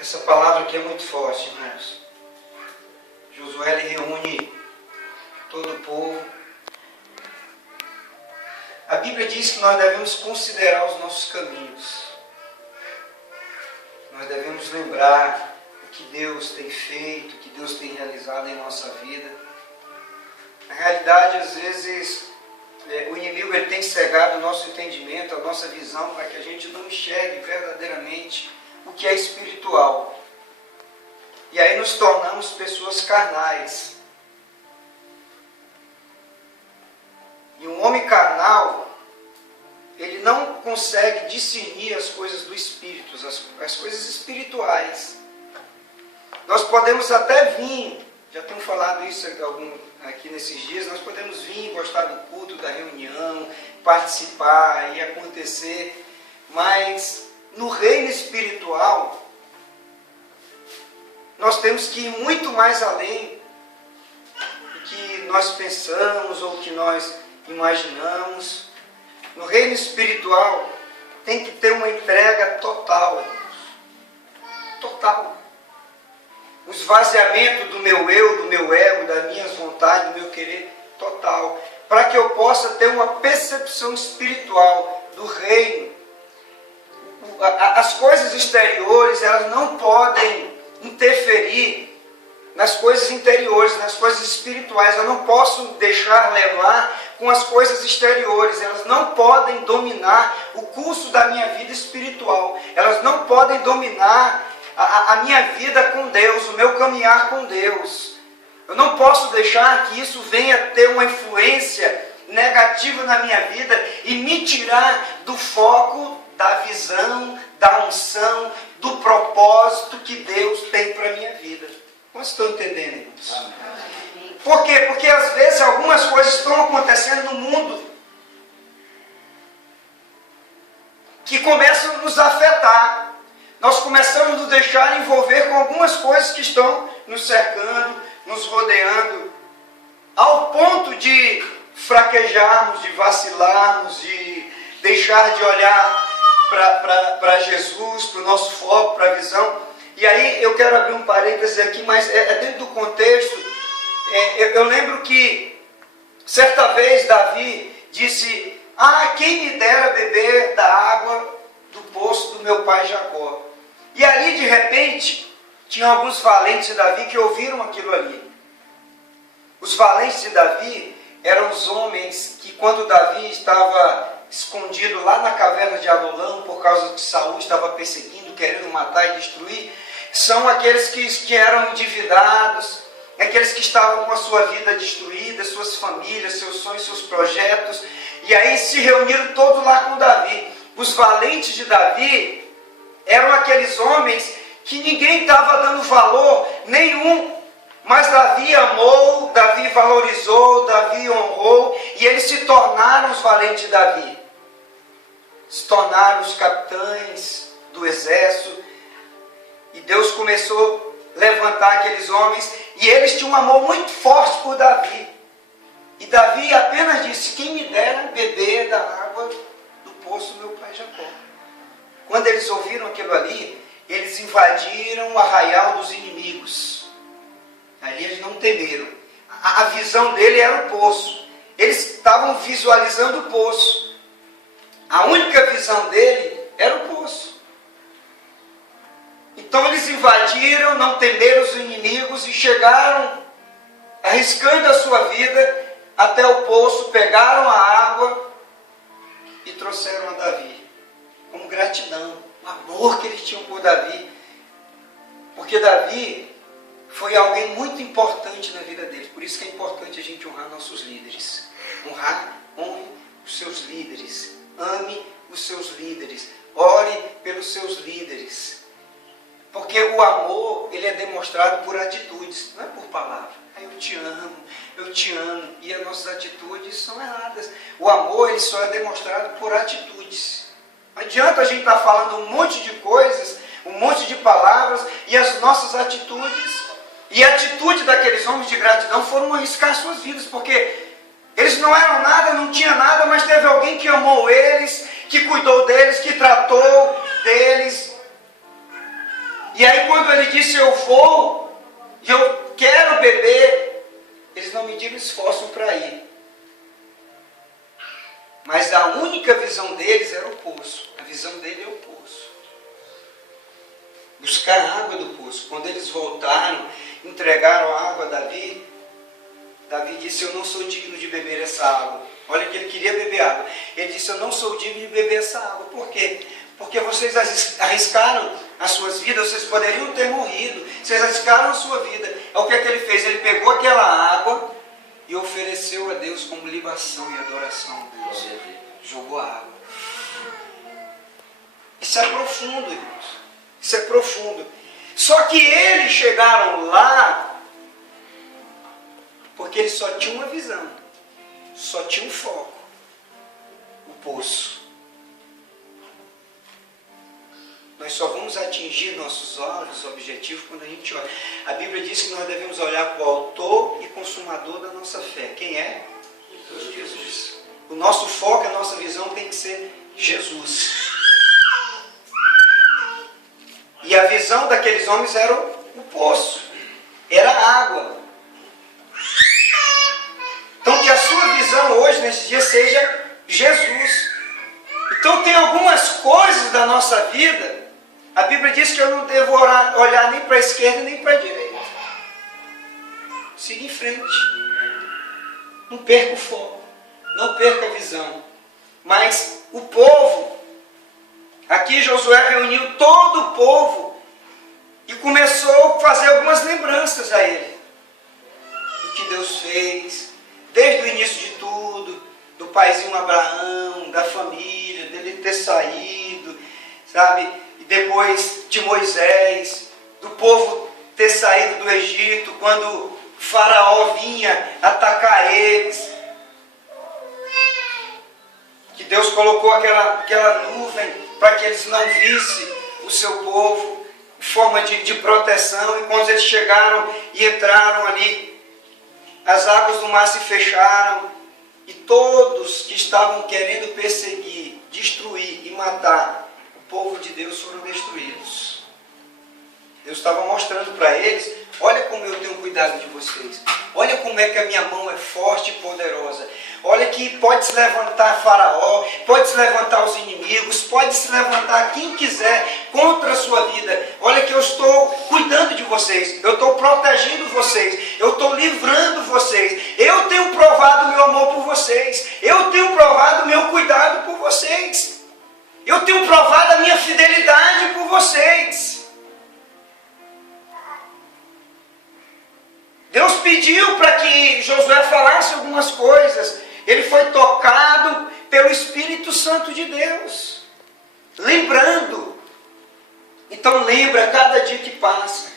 Essa palavra aqui é muito forte, irmãos. Josué reúne todo o povo. A Bíblia diz que nós devemos considerar os nossos caminhos. Nós devemos lembrar o que Deus tem feito, o que Deus tem realizado em nossa vida. Na realidade, às vezes, o inimigo ele tem cegado o nosso entendimento, a nossa visão, para que a gente não enxergue verdadeiramente o que é espiritual. E aí nos tornamos pessoas carnais. E um homem carnal, ele não consegue discernir as coisas do Espírito, as coisas espirituais. Nós podemos até vir, já tenho falado isso aqui nesses dias, nós podemos vir gostar do culto, da reunião, participar e acontecer, mas no reino espiritual, nós temos que ir muito mais além do que nós pensamos ou que nós imaginamos. No reino espiritual, tem que ter uma entrega total, irmãos. Total. O esvaziamento do meu eu, do meu ego, das minhas vontades, do meu querer, total. Para que eu possa ter uma percepção espiritual do reino. As coisas exteriores, elas não podem interferir nas coisas interiores, nas coisas espirituais. Eu não posso deixar levar com as coisas exteriores. Elas não podem dominar o curso da minha vida espiritual. Elas não podem dominar a minha vida com Deus, o meu caminhar com Deus. Eu não posso deixar que isso venha ter uma influência negativa na minha vida e me tirar do foco da visão, da unção, do propósito que Deus tem para a minha vida. Vocês estão entendendo, irmãos? Por quê? Porque às vezes algumas coisas estão acontecendo no mundo que começam a nos afetar. Nós começamos a nos deixar envolver com algumas coisas que estão nos cercando, nos rodeando, ao ponto de fraquejarmos, de vacilarmos, de deixar de olhar para Jesus, para o nosso foco, para a visão. E aí eu quero abrir um parênteses aqui, mas é dentro do contexto. Eu lembro que certa vez Davi disse: quem me dera beber da água do poço do meu pai Jacó. E ali de repente tinha alguns valentes de Davi que ouviram aquilo ali. Os valentes de Davi eram os homens que, quando Davi estava escondido lá na caverna de Adulão, por causa de Saul estava perseguindo, querendo matar e destruir, são aqueles que eram endividados, aqueles que estavam com a sua vida destruída, suas famílias, seus sonhos, seus projetos, e aí se reuniram todos lá com Davi. Os valentes de Davi eram aqueles homens que ninguém estava dando valor nenhum, mas Davi amou, Davi valorizou, Davi honrou, e eles se tornaram os valentes de Davi. Se tornaram os capitães do exército, e Deus começou a levantar aqueles homens, e eles tinham um amor muito forte por Davi. E Davi apenas disse: quem me dera beber da água do poço do meu pai Jacó. Quando eles ouviram aquilo ali, eles invadiram o arraial dos inimigos. Ali eles não temeram. A visão dele era o poço. Eles estavam visualizando o poço. A única visão dele era o poço. Então eles invadiram, não temeram os inimigos e chegaram, arriscando a sua vida, até o poço, pegaram a água e trouxeram a Davi. Como gratidão, o amor que eles tinham por Davi. Porque Davi foi alguém muito importante na vida deles. Por isso que é importante a gente honrar nossos líderes. Honre os seus líderes. Ame os seus líderes. Ore pelos seus líderes. Porque o amor, ele é demonstrado por atitudes, não é por palavras. Eu te amo, e as nossas atitudes são erradas. O amor, ele só é demonstrado por atitudes. Não adianta a gente estar falando um monte de coisas, um monte de palavras, e as nossas atitudes, e a atitude daqueles homens de gratidão foram arriscar suas vidas, porque eles não eram nada, não tinha nada, mas teve alguém que amou eles, que cuidou deles, que tratou deles. E aí disse, eu vou e eu quero beber, eles não mediram esforço para ir. Mas a única visão deles era o poço. A visão dele é o poço. Buscar a água do poço. Quando eles voltaram, entregaram a água a Davi, Davi disse, eu não sou digno de beber essa água. Olha que ele queria beber água. Ele disse, eu não sou digno de beber essa água. Por quê? Porque vocês arriscaram as suas vidas, vocês poderiam ter morrido. Vocês arriscaram a sua vida. É o que é que ele fez? Ele pegou aquela água e ofereceu a Deus como libação e adoração a Deus. Jogou a água. Isso é profundo, irmãos. Isso é profundo. Só que eles chegaram lá porque eles só tinham uma visão. Só tinham um foco. O poço. Nós só vamos atingir nossos olhos, objetivos, quando a gente olha. A Bíblia diz que nós devemos olhar para o autor e consumador da nossa fé. Quem é? Jesus. O nosso foco, a nossa visão tem que ser Jesus. E a visão daqueles homens era o poço. Era a água. Então que a sua visão hoje, nesse dia, seja Jesus. Então tem algumas coisas da nossa vida. A Bíblia diz que eu não devo olhar nem para a esquerda nem para a direita. Siga em frente. Não perca o foco. Não perca a visão. Mas o povo, aqui Josué reuniu todo o povo e começou a fazer algumas lembranças a ele. Do que Deus fez, desde o início de tudo, do paizinho Abraão, da família, dele ter saído, sabe? Depois de Moisés, do povo ter saído do Egito, quando Faraó vinha atacar eles, que Deus colocou aquela nuvem para que eles não vissem o seu povo, em forma de proteção, e quando eles chegaram e entraram ali, as águas do mar se fecharam, e todos que estavam querendo perseguir, destruir e matar o povo de Deus foram destruídos. Deus estava mostrando para eles, olha como eu tenho cuidado de vocês. Olha como é que a minha mão é forte e poderosa. Olha que pode se levantar Faraó, pode se levantar os inimigos, pode se levantar quem quiser contra a sua vida. Olha que eu estou cuidando de vocês, eu estou protegendo vocês, eu estou livrando vocês. Eu tenho provado meu amor por vocês, eu tenho provado meu cuidado por vocês. Eu tenho provado a minha fidelidade por vocês. Deus pediu para que Josué falasse algumas coisas. Ele foi tocado pelo Espírito Santo de Deus. Lembrando. Então lembra, cada dia que passa,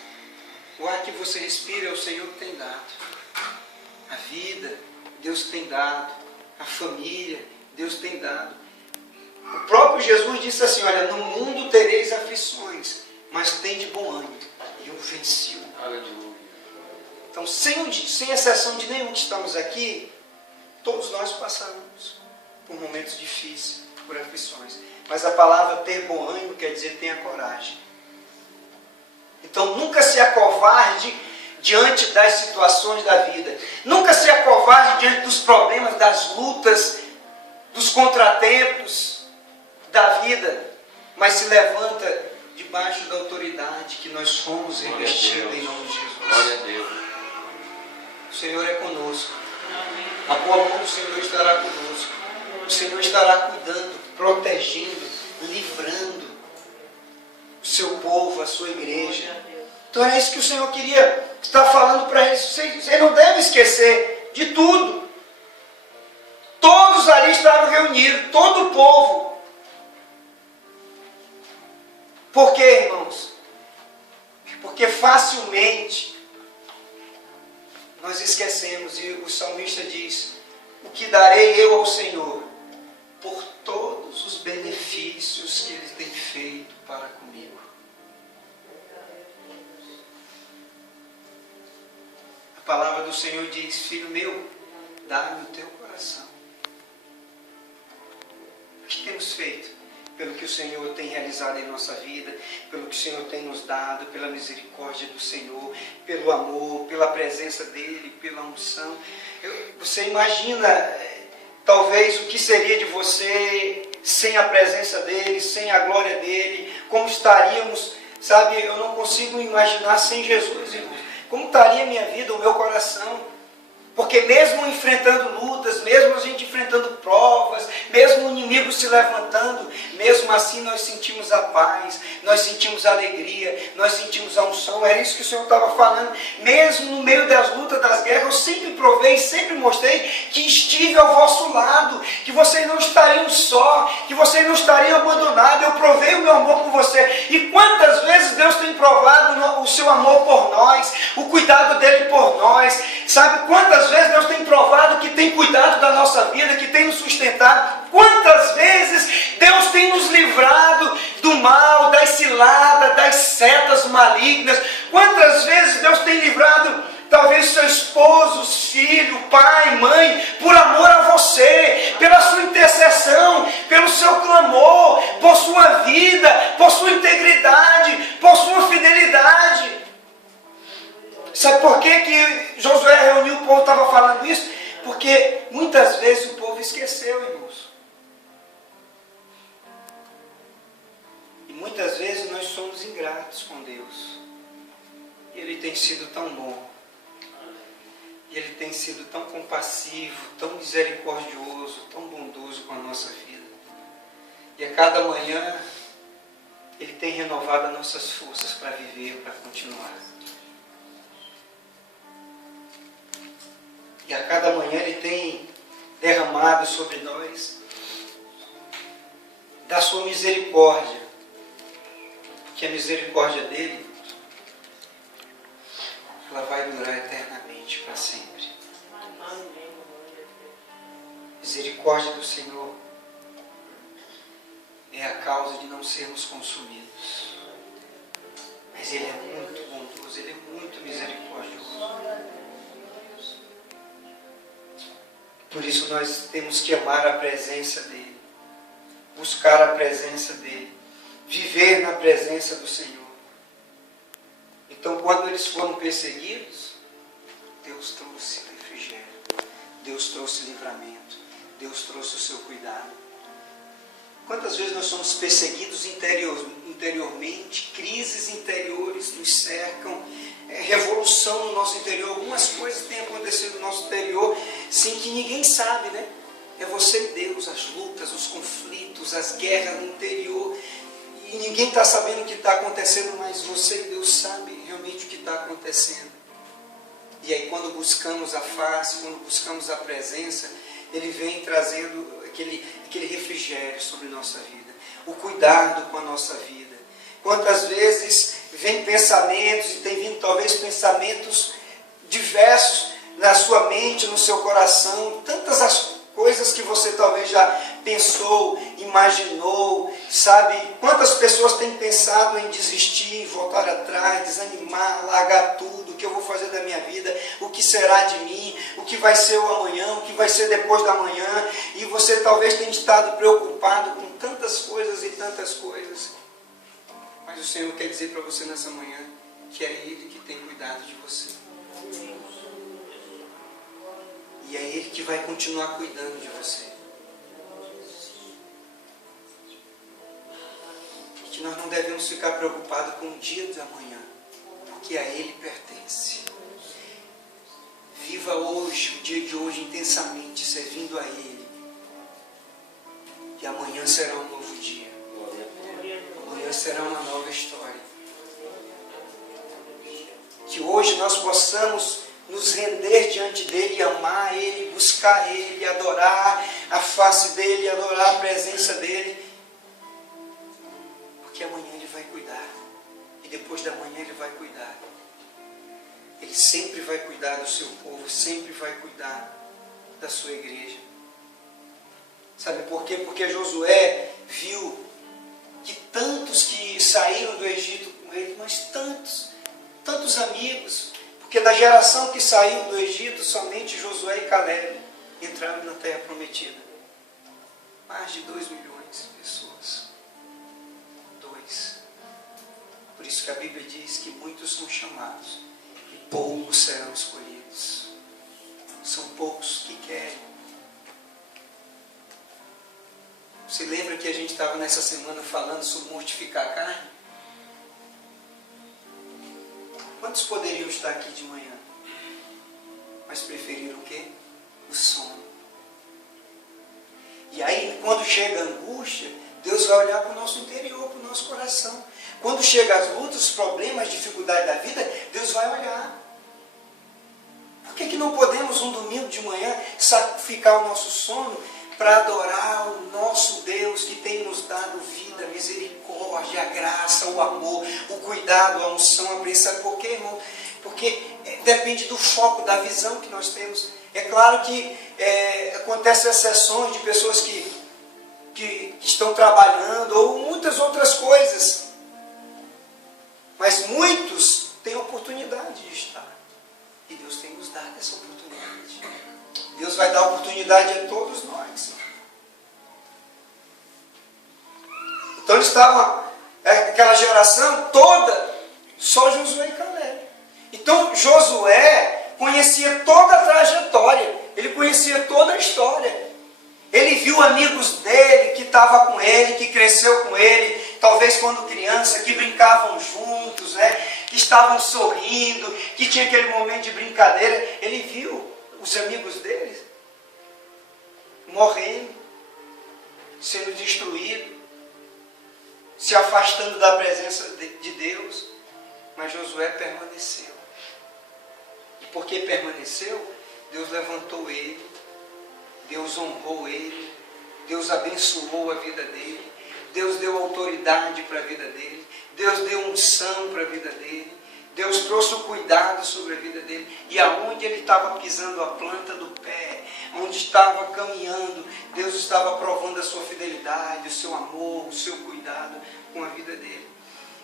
o ar que você respira é o Senhor que tem dado. A vida, Deus tem dado. A família, Deus tem dado. O próprio Jesus disse assim, olha, no mundo tereis aflições, mas tem de bom ânimo. E eu venci o mundo. Então, sem exceção de nenhum que estamos aqui, todos nós passamos por momentos difíceis, por aflições. Mas a palavra ter bom ânimo quer dizer tenha coragem. Então, nunca se acovarde diante das situações da vida. Nunca se acovarde diante dos problemas, das lutas, dos contratempos da vida, mas se levanta debaixo da autoridade que nós fomos revestidos em nome de Jesus. Glória a Deus. O Senhor é conosco. A boa mão do Senhor estará conosco. O Senhor estará cuidando, protegendo, livrando o seu povo, a sua igreja. Então é isso que o Senhor queria estar falando para eles. Você não deve esquecer de tudo. Todos ali estavam reunidos, todo o povo. Por quê, irmãos? Porque facilmente nós esquecemos, e o salmista diz, o que darei eu ao Senhor por todos os benefícios que Ele tem feito para comigo. A palavra do Senhor diz, filho meu, dá-me o teu coração. O que temos feito? pelo que o Senhor tem realizado em nossa vida, pelo que o Senhor tem nos dado, pela misericórdia do Senhor, pelo amor, pela presença dEle, pela unção. Você imagina, talvez, o que seria de você sem a presença dEle, sem a glória dEle, como estaríamos, sabe? Eu não consigo imaginar sem Jesus, irmãos. Como estaria a minha vida, o meu coração? Porque mesmo enfrentando lutas, mesmo a gente enfrentando provas, mesmo o inimigo se levantando, mesmo assim nós sentimos a paz, nós sentimos a alegria, nós sentimos a unção. Era isso que o Senhor estava falando. Mesmo no meio das lutas, das guerras, eu sempre provei, sempre mostrei que estive ao vosso lado, que vocês não estariam só, que vocês não estariam abandonados. Eu provei o meu amor por você. E quantas vezes Deus tem provado o seu amor por nós, o cuidado dele por nós. Sabe quantas vezes Deus tem provado que tem cuidado da nossa vida, que tem nos sustentado? Quantas vezes Deus tem nos livrado do mal, das ciladas, das setas malignas? Quantas vezes Deus tem livrado, talvez, seu esposo, filho, pai, mãe, por amor a você, pela sua intercessão, pelo seu clamor, por sua vida, por sua integridade, por sua fidelidade. Sabe por que Josué reuniu o povo, estava falando isso? Porque muitas vezes o povo esqueceu, irmãos. E muitas vezes nós somos ingratos com Deus. E Ele tem sido tão bom. E Ele tem sido tão compassivo, tão misericordioso, tão bondoso com a nossa vida. E a cada manhã Ele tem renovado as nossas forças para viver, para continuar. E a cada manhã Ele tem derramado sobre nós da sua misericórdia. Porque a misericórdia dEle, ela vai durar eternamente, para sempre. Misericórdia do Senhor é a causa de não sermos consumidos. Mas Ele é muito bondoso, Ele é muito misericordioso. Por isso nós temos que amar a presença dEle, buscar a presença dEle, viver na presença do Senhor. Então, quando eles foram perseguidos, Deus trouxe refrigério, Deus trouxe livramento, Deus trouxe o seu cuidado. Quantas vezes nós somos perseguidos interiormente, crises interiores nos cercam, revolução no nosso interior, algumas coisas têm acontecido no nosso interior, sem que ninguém sabe, né? É você e Deus, as lutas, os conflitos, as guerras no interior, e ninguém está sabendo o que está acontecendo, mas você e Deus sabem realmente o que está acontecendo. E aí quando buscamos a face, quando buscamos a presença, Ele vem trazendo aquele refrigério sobre nossa vida, o cuidado com a nossa vida. Quantas vezes vem pensamentos, e tem vindo talvez pensamentos diversos na sua mente, no seu coração, tantas as coisas que você talvez já pensou, imaginou, sabe? Quantas pessoas têm pensado em desistir, voltar atrás, desanimar, largar tudo, o que eu vou fazer da minha vida, o que será de mim, o que vai ser o amanhã, o que vai ser depois da manhã, e você talvez tenha estado preocupado com tantas coisas e tantas coisas. Mas o Senhor quer dizer para você nessa manhã que é Ele que tem cuidado de você. E é Ele que vai continuar cuidando de você. E que nós não devemos ficar preocupados com o dia de amanhã, porque a Ele pertence. Viva hoje, o dia de hoje, intensamente, servindo a Ele. E amanhã será um novo dia. Amanhã será uma nova história. Que hoje nós possamos nos render diante dEle e amar Ele, buscar Ele, adorar a face dEle, adorar a presença dEle. Porque amanhã Ele vai cuidar. E depois da manhã Ele vai cuidar. Ele sempre vai cuidar do seu povo, sempre vai cuidar da sua igreja. Sabe por quê? Porque Josué viu que tantos que saíram do Egito com ele, mas tantos amigos, porque da geração que saiu do Egito, somente Josué e Caleb entraram na terra prometida. Mais de 2 milhões de pessoas. isso que a Bíblia diz, que muitos são chamados e poucos serão escolhidos. São poucos que querem. Você lembra que a gente estava nessa semana falando sobre mortificar a carne? Quantos poderiam estar aqui de manhã? Mas preferiram o quê? O sono. E aí, quando chega a angústia, Deus vai olhar para o nosso interior, para o nosso coração. Quando chegam as lutas, os problemas, as dificuldades da vida, Deus vai olhar. Por que não podemos, um domingo de manhã, sacrificar o nosso sono para adorar o nosso Deus que tem nos dado vida, misericórdia, a graça, o amor, o cuidado, a unção, a bênção? Sabe por quê, irmão? Porque depende do foco, da visão que nós temos. É claro que acontecem exceções de pessoas que estão trabalhando ou muitas outras coisas. Mas muitos têm oportunidade de estar. E Deus tem nos dado essa oportunidade. Deus vai dar oportunidade a todos nós. Então eles estavam, aquela geração toda, só Josué e Caleb. Então Josué conhecia toda a trajetória, ele conhecia toda a história. Ele viu amigos dele que estavam com ele, que cresceu com ele, talvez quando criança, que brincavam juntos, que estavam sorrindo, que tinha aquele momento de brincadeira. Ele viu os amigos dele morrendo, sendo destruídos, se afastando da presença de Deus. Mas Josué permaneceu. E porque permaneceu, Deus levantou ele, Deus honrou ele, Deus abençoou a vida dele, Deus deu autoridade para a vida dele, Deus deu unção para a vida dele, Deus trouxe o cuidado sobre a vida dele. E aonde ele estava pisando a planta do pé, onde estava caminhando, Deus estava provando a sua fidelidade, o seu amor, o seu cuidado com a vida dele.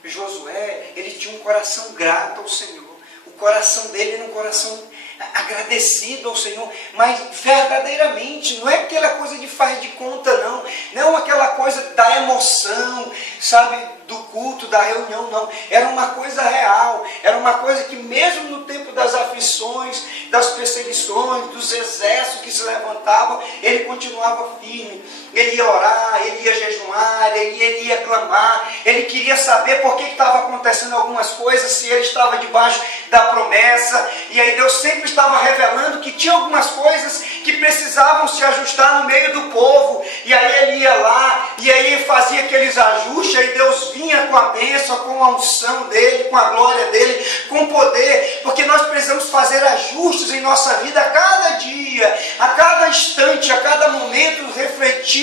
Josué, ele tinha um coração grato ao Senhor. O coração dele era um coração agradecido ao Senhor, mas verdadeiramente, não é aquela coisa de faz de conta, não. Não aquela coisa da emoção, sabe, do culto, da reunião, não. Era uma coisa real, era uma coisa que mesmo no tempo das aflições, das perseguições, dos exércitos que se levantavam, ele continuava firme. Ele ia orar, ele ia jejuar, ele ia clamar, ele queria saber por que estava acontecendo algumas coisas, se ele estava debaixo da promessa. E aí Deus sempre estava revelando que tinha algumas coisas que precisavam se ajustar no meio do povo. E aí ele ia lá, e aí ele fazia aqueles ajustes, e Deus vinha com a bênção, com a unção dele, com a glória dele, com o poder, porque nós precisamos fazer ajustes em nossa vida a cada dia, a cada instante, a cada momento, refletirmos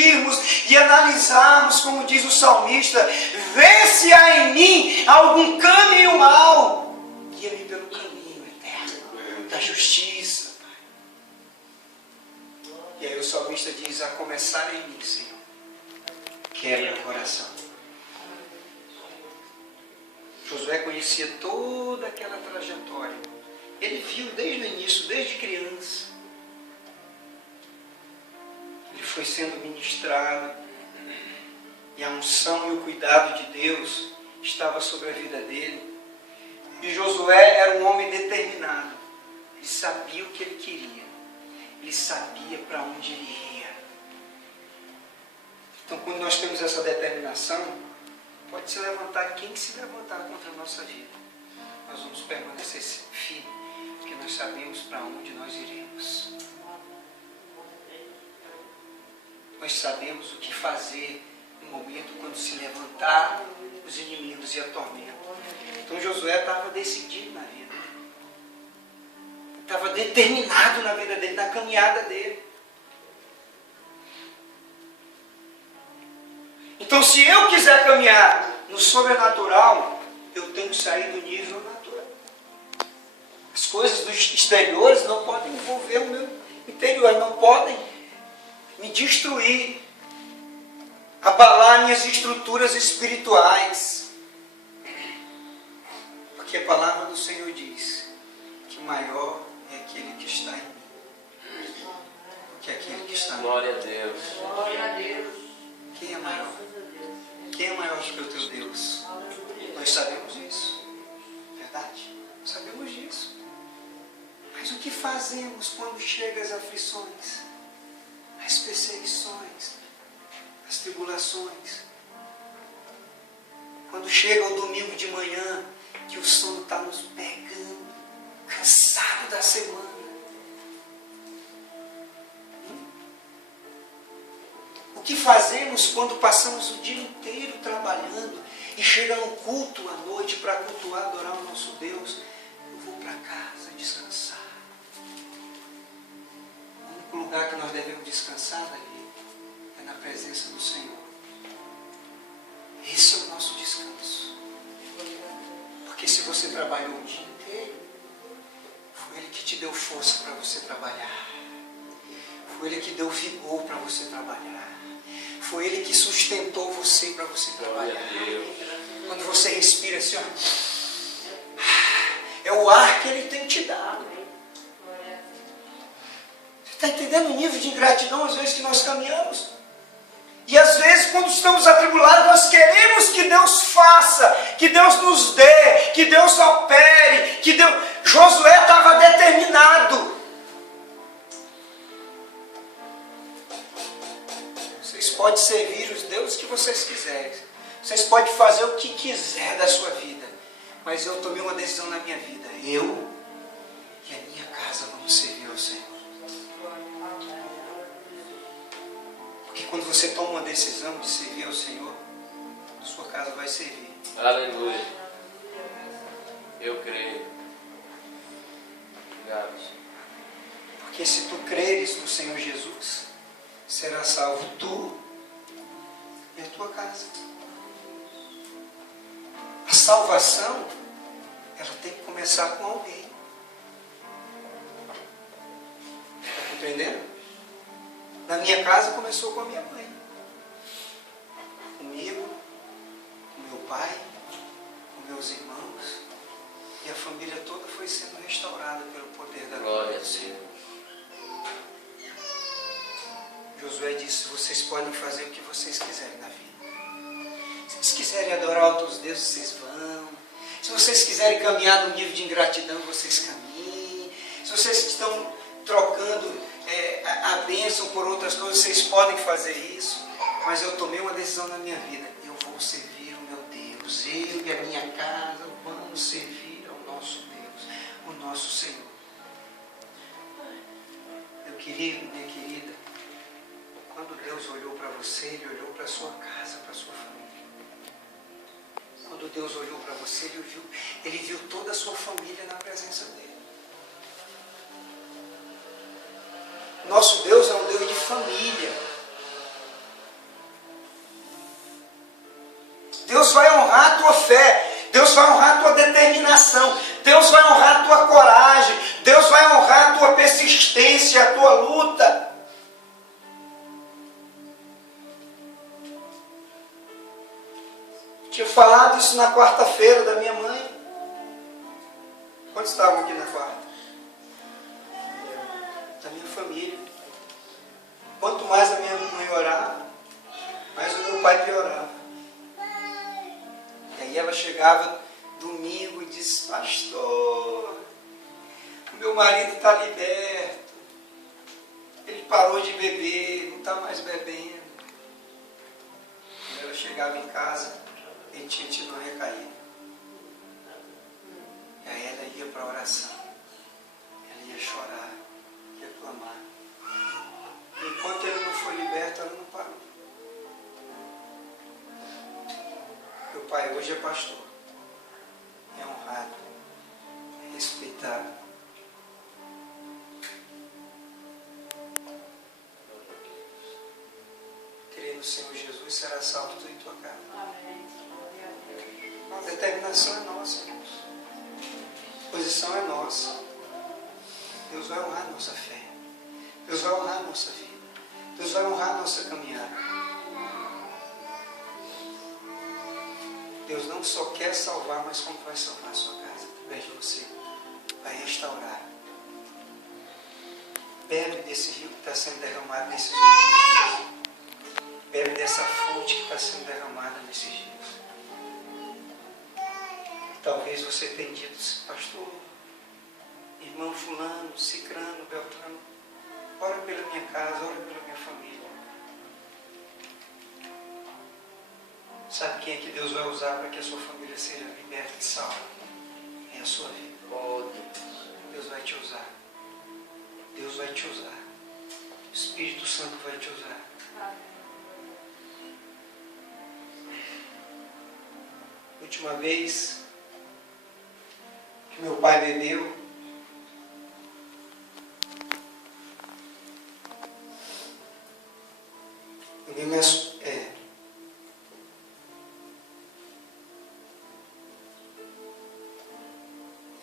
e analisarmos, como diz o salmista: vê se há em mim algum caminho mau, guia-me pelo caminho eterno da justiça. E aí o salmista diz: a começar em mim, Senhor, quebra o coração. Josué conhecia toda aquela trajetória. Ele viu desde o início, desde criança. Ele foi sendo ministrado. E a unção e o cuidado de Deus estava sobre a vida dele. E Josué era um homem determinado. Ele sabia o que ele queria. Ele sabia para onde ele ia. Então, quando nós temos essa determinação, pode se levantar quem se levantar contra a nossa vida. Nós vamos permanecer firmes, porque nós sabemos para onde nós iremos. Nós sabemos o que fazer no momento quando se levantar os inimigos e a tormenta. Então Josué estava decidido na vida. Estava determinado na vida dele, na caminhada dele. Então, se eu quiser caminhar no sobrenatural, eu tenho que sair do nível natural. As coisas dos exteriores não podem envolver o meu interior, não podem me destruir, abalar minhas estruturas espirituais. Porque a palavra do Senhor diz que maior é aquele que está em mim do que aquele que está em mim. Glória a Deus. Glória a Deus. Quem é maior? Quem é maior do que o teu Deus? Nós sabemos isso. fazemos quando chegam as aflições, as perseguições, as tribulações? Quando chega o domingo de manhã, que o sono está nos pegando, cansado da semana. O que fazemos quando passamos o dia inteiro trabalhando e chega no culto à noite para cultuar, adorar o nosso Deus? Eu vou para casa descansar. O único lugar que nós devemos descansar ali é na presença do Senhor. Esse é o nosso descanso. Porque se você trabalhou o dia inteiro, foi Ele que te deu força para você trabalhar. Foi Ele que deu vigor para você trabalhar. Foi Ele que sustentou você para você trabalhar. Quando você respira assim, ó, é o ar que Ele tem te dado. Você está entendendo o nível de ingratidão às vezes que nós caminhamos? E às vezes quando estamos atribulados, nós queremos que Deus faça, que Deus nos dê, que Deus opere, que Deus... Josué estava determinado. Vocês podem servir os deuses que vocês quiserem. Vocês podem fazer o que quiser da sua vida. Mas eu tomei uma decisão na minha vida. Eu e a minha casa vamos servir ao Senhor. Porque quando você toma uma decisão de servir ao Senhor, a sua casa vai servir. Aleluia. Eu creio. Obrigado. Porque se tu creres no Senhor Jesus, será salvo tu e a tua casa. A salvação, ela tem que começar com alguém. Está compreendendo? Na minha casa começou com a minha mãe. Comigo, com meu pai, com meus irmãos. E a família toda foi sendo restaurada pelo poder da glória do Senhor. Josué disse, vocês podem fazer o que vocês quiserem na vida. Se vocês quiserem adorar outros deuses, vocês vão. Se vocês quiserem caminhar no nível de ingratidão, vocês caminhem. Se vocês estão trocando a bênção por outras coisas, vocês podem fazer isso. Mas eu tomei uma decisão na minha vida. Eu vou servir o meu Deus. Eu e a minha casa vamos servir ao nosso Deus, o nosso Senhor. Meu querido, minha querida, quando Deus olhou para você, Ele olhou para a sua casa, para a sua família. Quando Deus olhou para você, Ele viu toda a sua família na presença dEle. Nosso Deus é um Deus de família. Deus vai honrar a tua fé. Deus vai honrar a tua determinação. Deus vai honrar a tua coragem. Deus vai honrar a tua persistência, a tua luta. Tinha falado isso na quarta-feira da minha mãe. Quantos estavam aqui na quarta? Da minha família. Quanto mais a minha mãe orava, mais o meu pai piorava. E aí ela chegava domingo e disse, pastor, o meu marido está liberto. Ele parou de beber, não está mais bebendo. Quando ela chegava em casa, ele tinha tido uma recaída. E aí ela ia para a oração. Ela ia chorar, ia clamar. Enquanto ele não foi liberto, ela não parou. Meu pai hoje é pastor. É honrado. É respeitado. Crê no Senhor Jesus, será salvo tu e tua casa. A determinação é nossa, irmãos. A posição é nossa. Deus vai honrar a nossa fé. Deus vai honrar a nossa vida. Deus vai honrar a nossa caminhada. Deus não só quer salvar, mas como vai salvar a sua casa através de você. Vai restaurar. Bebe desse rio que está sendo derramado nesses dias. Bebe dessa fonte que está sendo derramada nesses dias. Talvez você tenha dito, pastor, irmão fulano, cicrano, beltrano, ora pela minha casa, ora pela minha família. Sabe quem é que Deus vai usar para que a sua família seja liberta e salva? É a sua vida. Oh, Deus. Deus vai te usar. Deus vai te usar. O Espírito Santo vai te usar. Última vez que meu pai bebeu,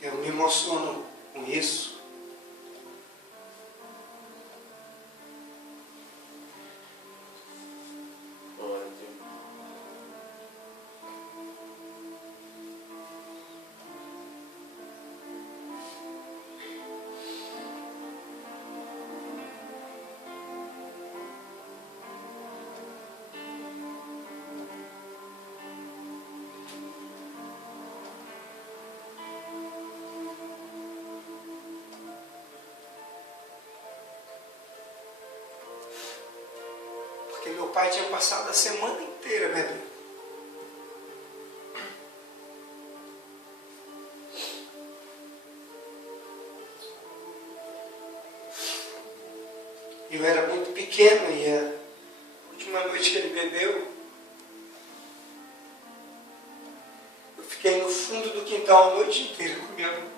eu me emociono com isso. Porque meu pai tinha passado a semana inteira bebendo. Eu era muito pequeno e a última noite que ele bebeu, eu fiquei no fundo do quintal a noite inteira com minha mãe.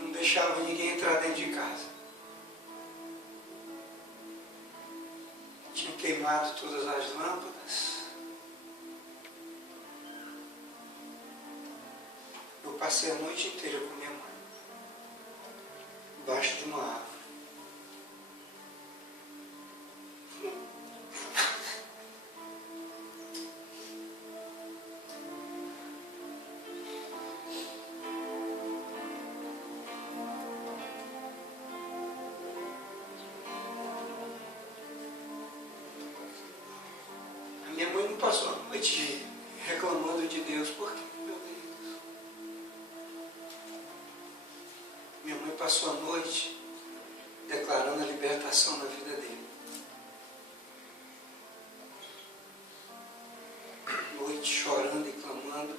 Não deixava ninguém entrar dentro de casa. Tinha queimado todas as lâmpadas. Eu passei a noite inteira com minha mãe, embaixo de uma árvore. Minha mãe não passou a noite reclamando de Deus, por quê, meu Deus? Minha mãe passou a noite declarando a libertação na vida dele. Noite chorando e clamando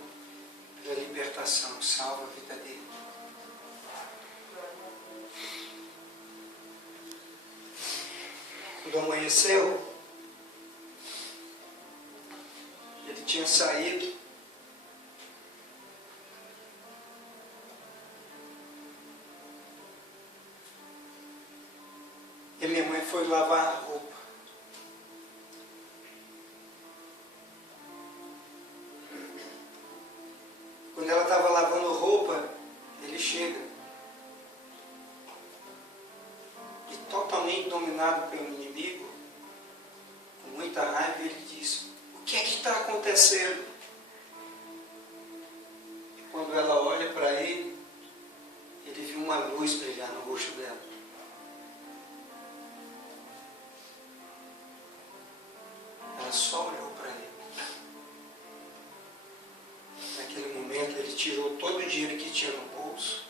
pela libertação, salva a vida dele. Quando amanheceu, tinha saído. E minha mãe foi lavar a roupa. Quando ela estava lavando roupa, ele chega. E totalmente dominado pelo inimigo, com muita raiva, ele diz: o que é que está acontecendo? E quando ela olha para ele, ele viu uma luz brilhar no rosto dela. Ela só olhou para ele. Naquele momento, ele tirou todo o dinheiro que tinha no bolso,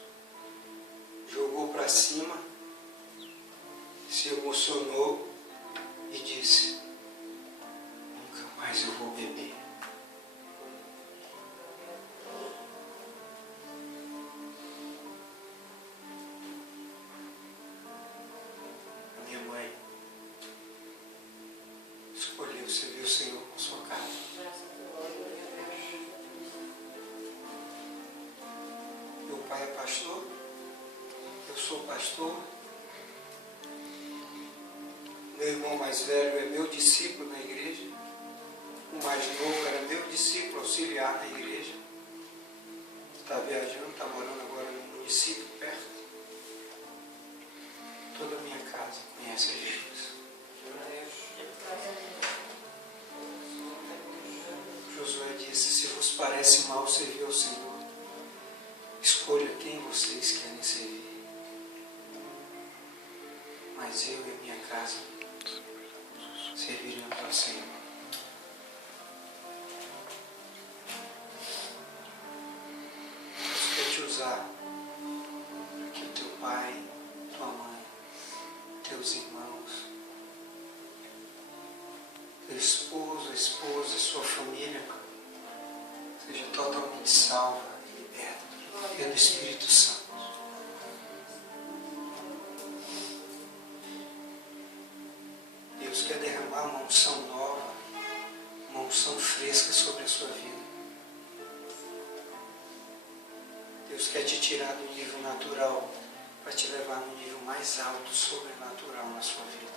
jogou para cima, se emocionou e disse: mas eu vou beber. A minha mãe escolheu servir o Senhor com sua casa. Meu pai é pastor, eu sou pastor, meu irmão mais velho é meu discípulo na igreja. O mais novo era meu discípulo auxiliar na igreja. Está viajando, está morando agora num município perto. Toda a minha casa conhece a Jesus. parece mal servir ao Senhor, escolha quem vocês querem servir. Mas eu e a minha casa serviremos ao Senhor. Deus quer te usar para que o teu pai, tua mãe, teus irmãos, teu esposo, a esposa, sua família seja totalmente salva e liberta pelo Espírito Santo. Deus quer derramar uma unção nova, uma unção fresca sobre a sua vida. Deus quer te tirar do nível natural para te levar no nível mais alto, sobrenatural na sua vida.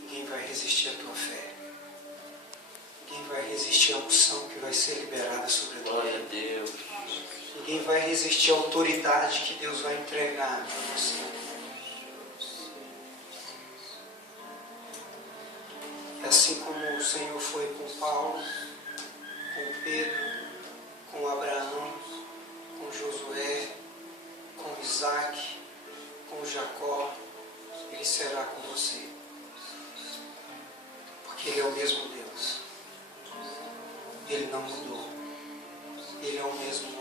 Ninguém vai resistir à tua fé. Ninguém vai resistir à unção que vai ser liberada sobre a tua vida. Glória a Deus. Ninguém vai resistir à autoridade que Deus vai entregar para você. Assim como o Senhor foi com Paulo, com Pedro, com Abraão, com Josué, com Isaac, com Jacó, Ele será com você. Porque Ele é o mesmo Deus. Ele não mudou. Ele é o mesmo